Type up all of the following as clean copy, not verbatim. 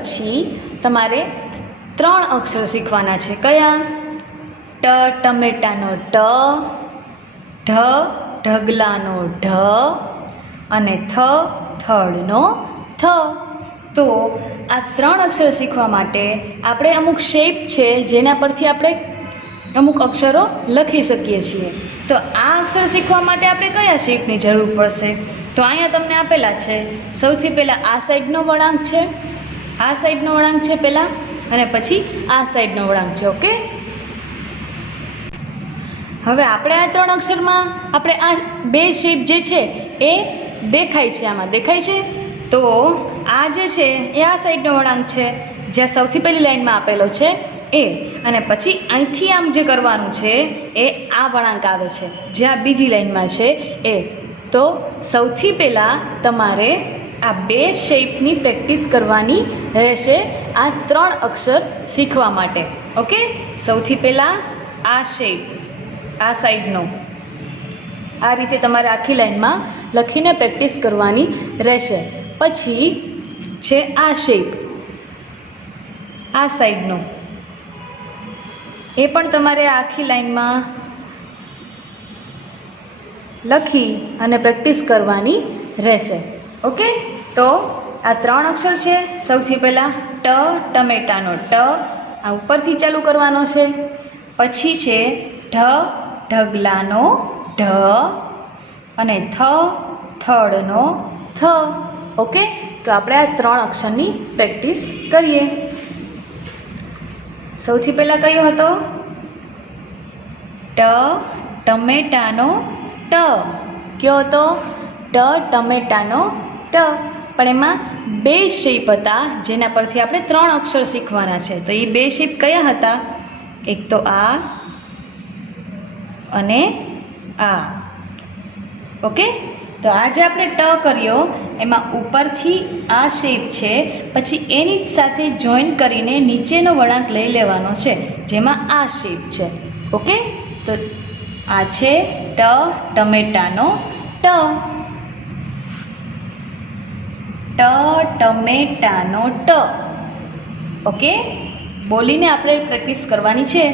પછી તમારે 3 અક્ષર શીખવાના છે. કયા? ટ ટમેટાનો ટ, ઢ ઢગલાનો ઢ અને થ થડનો થ. તો આ 3 અક્ષર શીખવા માટે આપણે અમુક શેપ છે જેના પરથી આપણે અમુક અક્ષરો લખી શકીએ છીએ. તો આ અક્ષર શીખવા માટે આપણે કયા શેપની જરૂર પડશે? તો અહીંયા તમને આપેલા છે. સૌથી પહેલાં આ સાઈડનો વળાંક છે, આ સાઈડનો વળાંક છે પહેલાં, અને પછી આ સાઈડનો વળાંક છે. ઓકે, હવે આપણે આ 3 અક્ષરમાં આપણે આ 2 શેપ જે છે એ દેખાય છે. આમાં દેખાય છે. તો આ જે છે એ આ સાઈડનો વળાંક છે, જ્યાં સૌથી પહેલી લાઈનમાં આપેલો છે એ, અને પછી અહીંથી આમ જે કરવાનું છે એ આ વળાંક આવે છે જે આ બીજી લાઈનમાં છે એ. તો સૌથી પહેલાં તમારે આ 2 શેપની પ્રેક્ટિસ કરવાની રહેશે આ 3 અક્ષર શીખવા માટે. ઓકે, સૌથી પહેલાં આ શેપ આ સાઈડનો આ રીતે તમારે આખી લાઈનમાં લખીને પ્રેક્ટિસ કરવાની રહેશે. પછી છે આ શેપ આ સાઈડનો, એ પણ તમારે આખી લાઈનમાં લખી અને પ્રેક્ટિસ કરવાની રહેશે. ઓકે, તો આ 3 અક્ષર છે. સૌથી પહેલાં ટ ટમેટાનો ટ, આ ઉપરથી ચાલુ કરવાનો છે. પછી છે ઢ ઢગલાનો ઢ અને થ થડનો થ. ઓકે, તો આપણે આ 3 અક્ષરની પ્રેક્ટિસ કરીએ. સૌથી પહેલાં કયો હતો? ટ ટમેટાનો ટ. કયો હતો? ટ ટમેટાનો ટ. પણ એમાં 2 શેપ હતા જેના પરથી આપણે 3 અક્ષર શીખવાના છે. તો એ 2 શેપ કયા હતા? એક તો આ અને આ. ઓકે, તો આ જે આપણે ટ કર્યો એમાં ઉપરથી આ શેપ છે, પછી એની જ સાથે જોઈન કરીને નીચેનો વળાંક લઈ લેવાનો છે જેમાં આ શેપ છે. ઓકે, તો આ છે ટ ટમેટાનો ટ. ટ ટમેટાનો ટ. ઓકે, બોલીને આપણે પ્રેક્ટિસ કરવાની છે.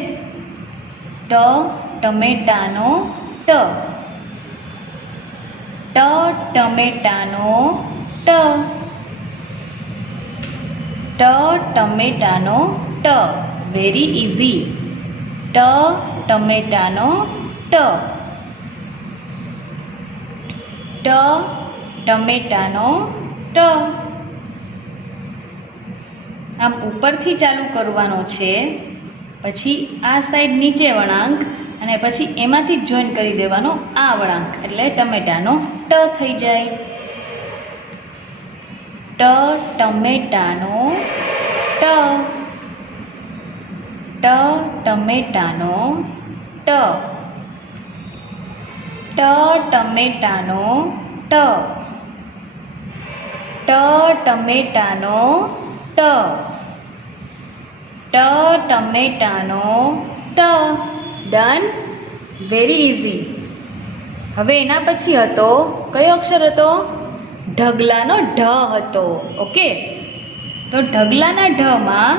ટ ટમેટાનો ટ, ટ ટમેટાનો ટ, ટ ટમેટાનો ટ. Very easy. ટ ટમેટાનો ટ, ટ ટમેટાનો ટ. આમ ઉપરથી ચાલુ કરવાનો છે, પછી આ સાઈડ નીચે વળાંક, અને પછી એમાંથી જ જોઈન કરી દેવાનો આ વળાંક, એટલે ટમેટાનો ટ થઈ જાય. ટ ટમેટાનો ટ, ટ ટમેટાનો ટ, ટ ટમેટાનો ટ, ટ ટમેટાનો ટ, ટ ટમેટાનો ટ. ડન. Very easy. હવે એના પછી હતો કયો અક્ષર હતો? ઢગલાનો ઢ હતો. ઓકે, તો ઢગલાના ઢમાં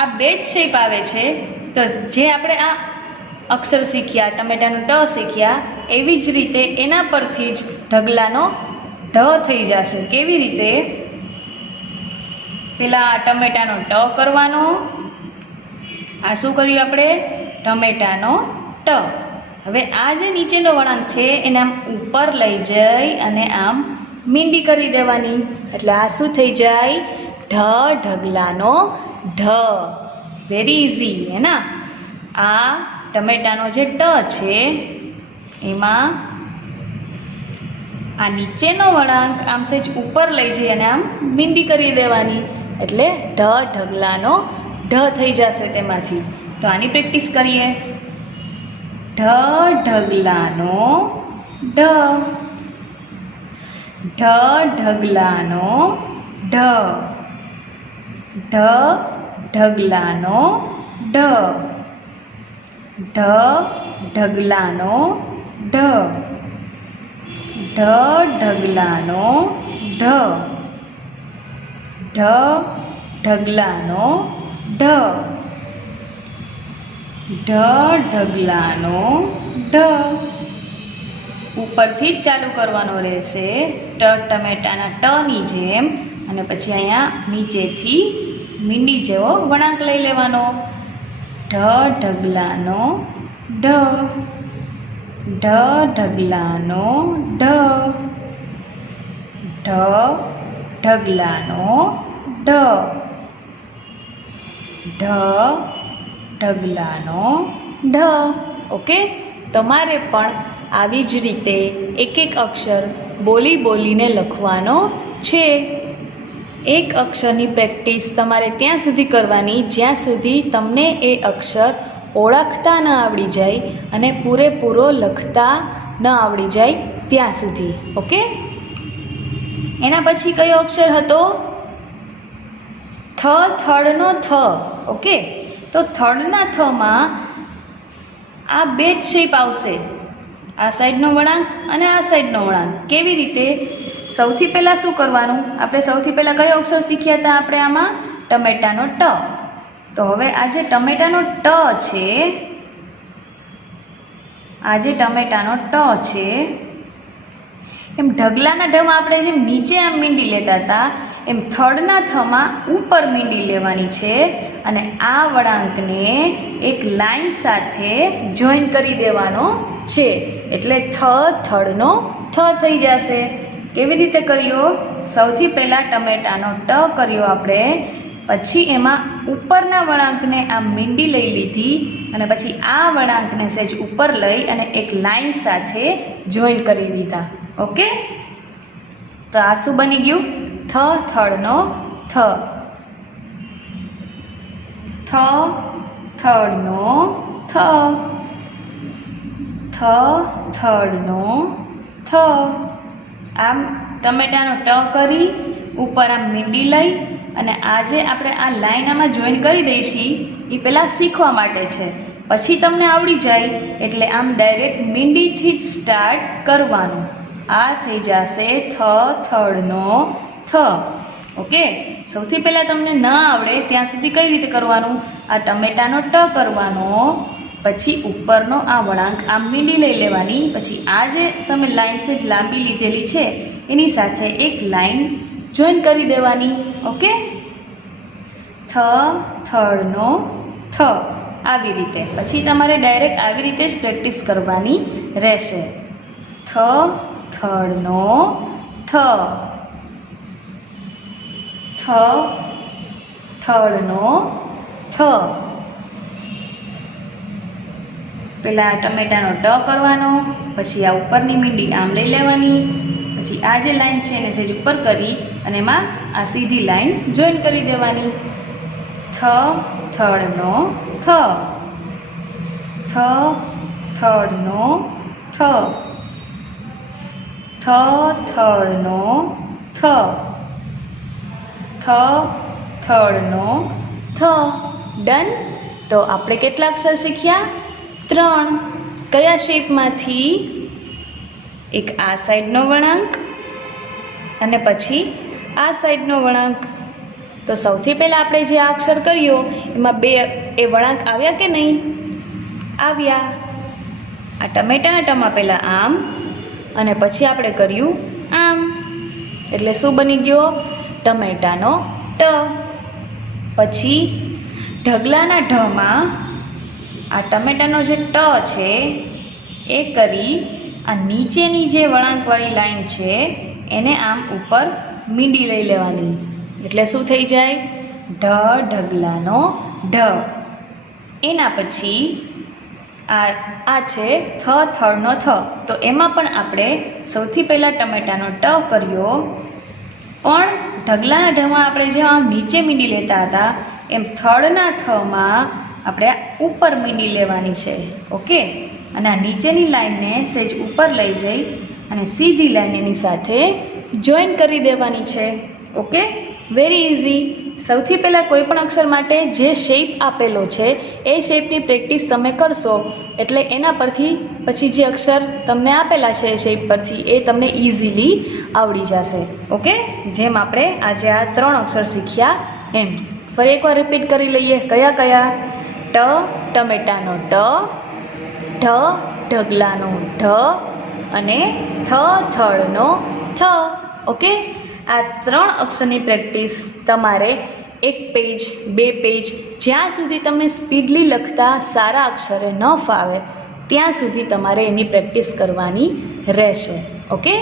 આ 2 જ શેપ આવે છે. તો જે આપણે આ અક્ષર શીખ્યા ટમેટાનો ટ શીખ્યા એવી જ રીતે એના પરથી જ ઢગલાનો ઢ થઈ જશે. કેવી રીતે? પેલા ટમેટાનો ટ કરવાનો, આ શું કર્યું આપણે? ટમેટાનો ટ. હવે આ જે નીચેનો વળાંક છે એને આમ ઉપર લઈ જઈ અને આમ મીંડી કરી દેવાની, એટલે આ શું થઈ જાય? ઢ ઢગલાનો ઢ. વેરી ઇઝી હે ના? આ ટમેટાનો જે ટ છે એમાં આ નીચેનો વળાંક આમ સહેજ ઉપર લઈ જઈ અને આમ મીંડી કરી દેવાની, એટલે ઢ ઢગલાનો ઢ થઈ જશે તેમાંથી. તો આની પ્રેક્ટિસ કરીએ. ઢ ઢગલાનો ઢ, ઢ ઢગલાનો ઢ, ઢ ઢગલાનો ઢ, ઢ ઢગલાનો ઢ, ઢ ઢગલાનો ઢ, ઢગલાનો ઢ, ઢગલાનો ઢ. ઉપરથી જ ચાલુ કરવાનો રહેશે ટમેટાના ટની જેમ, અને પછી અહીંયા નીચેથી મીંડી જેવો વળાંક લઈ લેવાનો. ઢગલાનો ઢ, ઢગલાનો ઢ, ઢગલાનો ઢ, ઢગલાનો ઢ. ઓકે, તમારે પણ આવી જ રીતે એક એક અક્ષર બોલીને લખવાનો છે. એક અક્ષરની પ્રેક્ટિસ તમારે ત્યાં સુધી કરવાની જ્યાં સુધી તમને એ અક્ષર ઓળખતા ન આવડી જાય અને પૂરેપૂરો લખતા ન આવડી જાય ત્યાં સુધી. ઓકે, એના પછી કયો અક્ષર હતો? થડનો થ. ઓકે, તો થડના થમાં આ બે જ શેપ આવશે, આ સાઈડનો વળાંક અને આ સાઈડનો વળાંક. કેવી રીતે? સૌથી પહેલાં શું કરવાનું? આપણે સૌથી પહેલાં કયો અક્ષર શીખ્યા હતા આપણે આમાં? ટમેટાનો ટ. તો હવે આ જે ટમેટાનો ટ છે, આ જે ટમેટાનો ટ છે, એમ ઢગલાના ઢમાં આપણે જેમ નીચે આમ મીંડી લેતા હતા એમ થડના થમાં ઉપર મીંડી લેવાની છે અને આ વળાંકને એક લાઈન સાથે જોઈન કરી દેવાનો છે. એટલે થડનો થ થઈ જશે. કેવી રીતે કર્યો? સૌથી પહેલાં ટમેટાનો ટ કર્યો આપણે, પછી એમાં ઉપરના વળાંકને આ મીંડી લઈ લીધી અને પછી આ વળાંકને સહેજ ઉપર લઈ અને એક લાઈન સાથે જોઈન કરી દીધા. ઓકે, તો આ શું બની ગયું? થડનો થ, થડનો થ, થડનો થ. આમ ટમેટાનો ટ કરી ઉપર આમ મીંડી લઈ અને આજે આપણે આ લાઈન આમાં જોઈન કરી દઈશી. એ પહેલાં શીખવા માટે છે, પછી તમને આવડી જાય એટલે આમ ડાયરેક્ટ મીંડીથી જ સ્ટાર્ટ કરવાનું. આ થઈ જશે થડનો થ. ઓકે, સૌથી પહેલાં તમને ન આવડે ત્યાં સુધી કઈ રીતે કરવાનું? આ ટમેટાનો ટ કરવાનો, પછી ઉપરનો આ વળાંક આમ મીંડી લઈ લેવાની, પછી આ જે તમે લાઈન સેજ લાંબી લીધેલી છે એની સાથે એક લાઈન જોઈન કરી દેવાની. ઓકે, થડનો થ. આવી રીતે પછી તમારે ડાયરેક્ટ આવી રીતે જ પ્રેક્ટિસ કરવાની રહેશે. થડનો થ, થડનો થ. પહેલાં ટમેટાનો ટ કરવાનો, પછી આ ઉપરની મીંડી આમ લઈ લેવાની, પછી આ જે લાઈન છે એને સહેજ ઉપર કરી અને એમાં આ સીધી લાઈન જોઈન કરી દેવાની. થડનો થ, થડનો થ, થડનો થ, થડનો થ. ડન. તો આપણે કેટલા અક્ષર શીખ્યા? 3. કયા શેપમાંથી? એક આ સાઈડનો વળાંક અને પછી આ સાઈડનો વળાંક. તો સૌથી પહેલાં આપણે જે આ અક્ષર કર્યો એમાં બે એ વળાંક આવ્યા કે નહીં? આવ્યા. આ ટમેટાના ટમાં પહેલાં આમ અને પછી આપણે કર્યું આમ, એટલે શું બની ગયો? ટમેટાનો ટ. પછી ઢગલાના ઢમાં આ ટમેટાનો જે ટ છે એ કરી આ નીચેની જે વળાંકવાળી લાઈન છે એને આમ ઉપર મીંડી લઈ લેવાની, એટલે શું થઈ જાય? ઢગલાનો ઢ. એના પછી આ છે થડનો થ. તો એમાં પણ આપણે સૌથી પહેલાં ટમેટાનો ટ કર્યો, પણ ઢગલાના ઢમાં આપણે જેમ આમ નીચે મીંડી લેતા હતા એમ થડના થમાં આપણે ઉપર મીંડી લેવાની છે. ઓકે, અને આ નીચેની લાઈનને સહેજ ઉપર લઈ જઈ અને સીધી લાઈન એની સાથે જોઈન કરી દેવાની છે. Okay, very easy. સૌથી પહેલાં કોઈ પણ અક્ષર માટે જે શેપ આપેલો છે એ શેપની પ્રેક્ટિસ તમે કરશો એટલે એના પરથી પછી જે અક્ષર તમને આપેલા છે એ શેપ પરથી એ તમને ઇઝીલી આવડી જશે. ઓકે, જેમ આપણે આજે આ 3 અક્ષર શીખ્યા એમ. ફરી એકવાર રિપીટ કરી લઈએ. કયા કયા? ટ ટમેટાનો ટ, ઢ ઢગલાનો ઢ અને થ થળનો થ. ઓકે, આ 3 અક્ષરની પ્રેક્ટિસ તમારે 1 પેજ 2 પેજ જ્યાં સુધી તમને સ્પીડલી લખતા સારા અક્ષરે ન ફાવે ત્યાં સુધી તમારે એની પ્રેક્ટિસ કરવાની રહેશે. ઓકે.